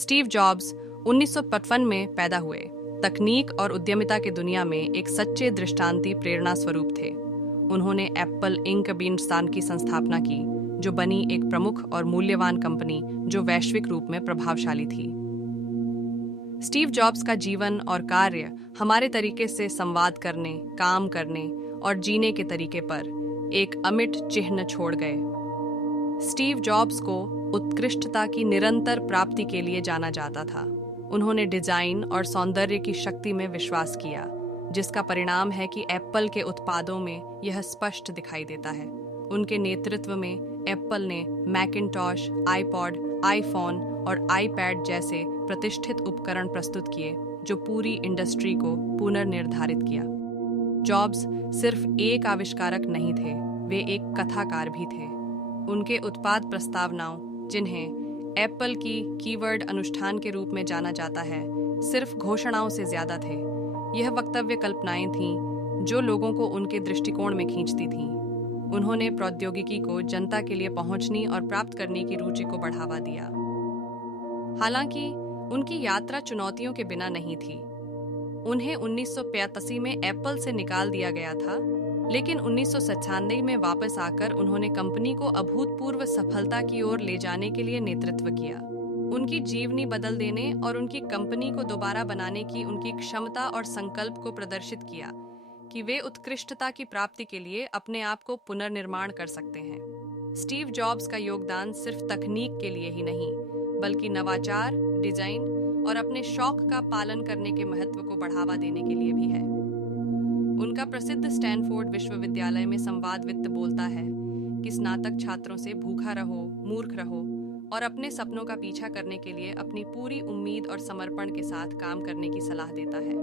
Steve jobs 1955 में पैदा हुए। तकनीक और उद्यमिता की दुनिया में एक सच्चे दृष्टांती प्रेरणा स्वरूप थे। उन्होंने एप्पल इंक बीनस्तान की संस्थापना की, जो बनी एक प्रमुख और मूल्यवान कंपनी जो वैश्विक रूप में प्रभावशाली थी। स्टीव जॉब्स का जीवन और कार्य हमारे तरीके से संवाद करने, काम करने और जीने के तरीके पर एक अमिट चिह्न छोड़ गए। स्टीव जॉब्स को उत्कृष्टता की निरंतर प्राप्ति के लिए जाना जाता था। उन्होंने डिजाइन और सौंदर्य की शक्ति में विश्वास किया, जिसका परिणाम है कि एप्पल के उत्पादों में यह स्पष्ट दिखाई देता है। उनके नेतृत्व में एप्पल ने मैकिन्टॉश, आईपॉड, आईफोन और आईपैड जैसे प्रतिष्ठित उपकरण प्रस्तुत किए, जो पूरी इंडस्ट्री को पुनर्निर्धारित किया। जॉब्स सिर्फ एक आविष्कारक नहीं थे, वे एक कथाकार भी थे। उनके उत्पाद प्रस्तावनाओं, जिन्हें एप्पल की कीवर्ड अनुष्ठान के रूप में जाना जाता है, सिर्फ घोषणाओं से ज्यादा थे। यह वक्तव्य कल्पनाएं थीं जो लोगों को उनके दृष्टिकोण में खींचती थीं। उन्होंने प्रौद्योगिकी को जनता के लिए पहुंचने और प्राप्त करने की रुचि को बढ़ावा दिया। हालांकि उनकी यात्रा चुनौतियों के बिना नहीं थी। उन्हें 1985 में एप्पल से निकाल दिया गया था, लेकिन 1997 में वापस आकर उन्होंने कंपनी को अभूतपूर्व सफलता की ओर ले जाने के लिए नेतृत्व किया। उनकी जीवनी बदल देने और उनकी कंपनी को दोबारा बनाने की उनकी क्षमता और संकल्प को प्रदर्शित किया कि वे उत्कृष्टता की प्राप्ति के लिए अपने आप को पुनर्निर्माण कर सकते हैं। स्टीव जॉब्स का योगदान सिर्फ तकनीक के लिए ही नहीं, बल्कि नवाचार, डिजाइन और अपने शौक का पालन करने के महत्व को बढ़ावा देने के लिए भी है। उनका प्रसिद्ध स्टैनफोर्ड विश्वविद्यालय में संवाद वित्त बोलता है कि स्नातक छात्रों से भूखा रहो, मूर्ख रहो और अपने सपनों का पीछा करने के लिए अपनी पूरी उम्मीद और समर्पण के साथ काम करने की सलाह देता है।